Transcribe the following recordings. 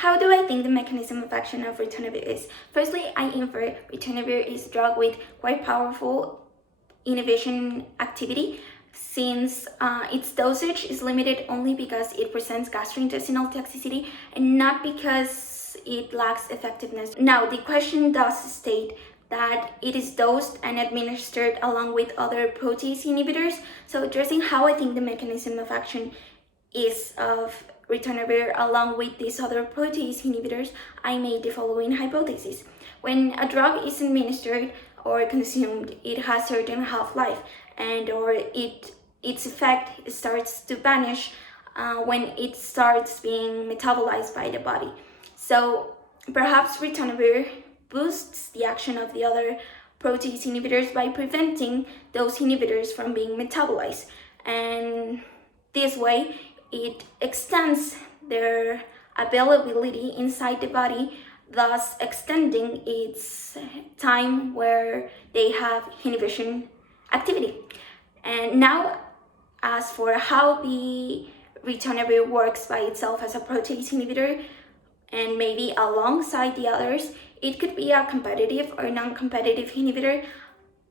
How do I think the mechanism of action of ritonavir is? Firstly, I infer ritonavir is a drug with quite powerful inhibition activity, since its dosage is limited only because it presents gastrointestinal toxicity and not because it lacks effectiveness. Now, the question does state that it is dosed and administered along with other protease inhibitors. So addressing how I think the mechanism of action is of ritonavir along with these other protease inhibitors, I made the following hypothesis. When a drug is administered or consumed, it has certain half-life, and or its effect starts to vanish when it starts being metabolized by the body. So perhaps ritonavir boosts the action of the other protease inhibitors by preventing those inhibitors from being metabolized, and this way it extends their availability inside the body, thus extending its time where they have inhibition activity. And now, as for how the ritonavir works by itself as a protease inhibitor and maybe alongside the others, it could be a competitive or non-competitive inhibitor.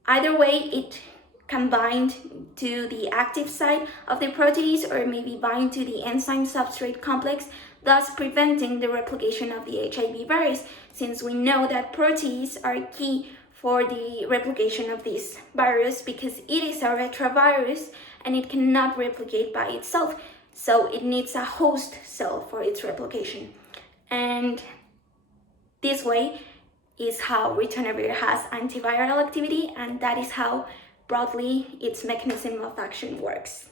Either way, it can bind to the active site of the protease or maybe bind to the enzyme substrate complex, thus preventing the replication of the HIV virus, since we know that proteases are key for the replication of this virus because it is a retrovirus and it cannot replicate by itself. So it needs a host cell for its replication. And this way is how ritonavir has antiviral activity, and that is how broadly its mechanism of action works.